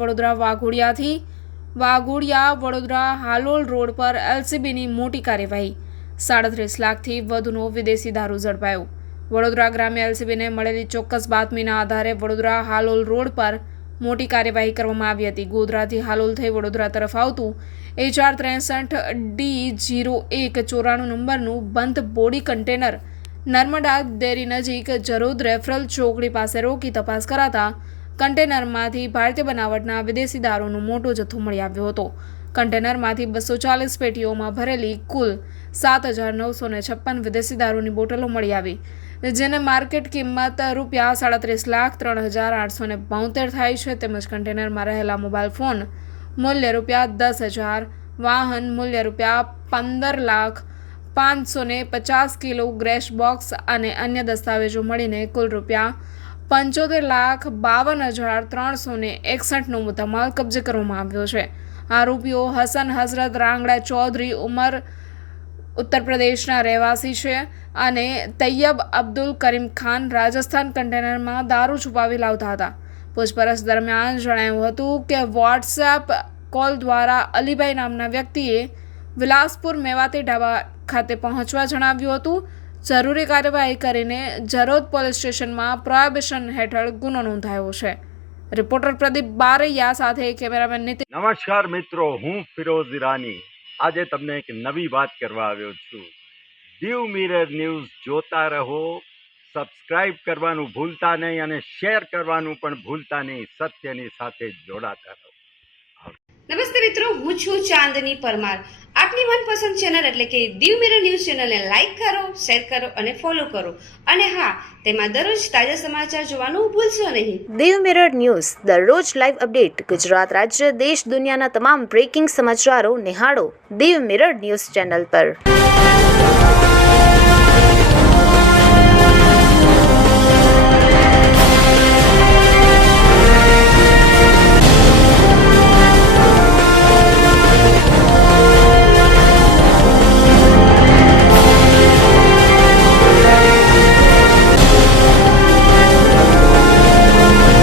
Vadodara Waghodia Vadodara Halol road પર એલસીબીની મોટી કાર્યવાહી। 37 લાખથી વધુનો વિદેશી દારૂ ઝડપાયો। વડોદરા ગ્રામ્ય એલસીબીને મળેલી ચોક્કસ બાતમીના આધારે વડોદરા હાલોલ રોડ પર મોટી કાર્યવાહી કરવામાં આવી હતી। ગોધરાથી હાલોલ થઈ વડોદરા તરફ આવતું HR63D0194 નંબરનું બંધ બોડી કન્ટેનર નર્મદા ડેરી નજીક જરોદ રેફરલ ચોકડી પાસે રોકી તપાસ કરાતા કન્ટેનરમાંથી ભારતીય બનાવટના વિદેશી દારૂનો મોટો જથ્થો મળી આવ્યો હતો। કન્ટેનરમાંથી 240 પેટીઓમાં ભરેલી કુલ 7,956 વિદેશી દારૂની બોટલો મળી આવી, જેને માર્કેટ કિંમત ₹33,03,872 થાય છે। તેમજ કન્ટેનરમાં રહેલા મોબાઈલ ફોન મૂલ્ય ₹10,000, વાહન મૂલ્ય ₹15,05,50 કિલો ગેસ બોક્સ અને અન્ય દસ્તાવેજો મળીને કુલ ₹75,52,361નો મુદ્દામાલ કબજે કરવામાં આવ્યો છે। આરોપીઓ હસન હઝરત રાંગડા ચૌધરી ઉમર ઉત્તર પ્રદેશના રહેવાસી છે અને તૈયબ અબ્દુલ કરીમ ખાન રાજસ્થાન કન્ટેનરમાં દારૂ છુપાવી લાવતા હતા। પૂછપરછ દરમિયાન જણાયું હતું કે વોટ્સએપ કોલ દ્વારા અલીભાઈ નામના વ્યક્તિએ વિલાસપુર મેવાતી ઢાબા ખાતે પહોંચવા જણાવ્યું હતું। જરૂરી કાર્યવાહી કરીને જરોદ પોલીસ સ્ટેશનમાં પ્રોહિબિશન હેઠળ ગુનો નોંધાયો છે। રિપોર્ટર પ્રદીપ બારૈયા સાથે કેમેરામેન નીતિન। નમસ્કાર મિત્રો, હું ફિરોઝ ઈરાની આજે તમને એક નવી વાત કરવા આવ્યો છું। દીવ મિરર ન્યૂઝ જોતા રહો, સબસ્ક્રાઇબ કરવાનું ભૂલતા નહીં અને શેર કરવાનું પણ ભૂલતા નહીં। સત્યની સાથે જોડાતા રહો। નમસ્તે મિત્રો, હું છું ચાંદની પરમાર। આપની મનપસંદ ચેનલ એટલે કે દીવ મિરર ન્યૂઝ ચેનલને લાઈક કરો, શેર કરો અને ફોલો કરો, અને હા, તેમાં દરરોજ તાજા સમાચાર જોવાનું ભૂલશો નહીં। દીવ મિરર ન્યૂઝ દરરોજ લાઈવ અપડેટ, ગુજરાત રાજ્ય દેશ દુનિયાના તમામ બ્રેકિંગ સમાચારો નિહાળો દીવ મિરર ન્યૂઝ ચેનલ પર।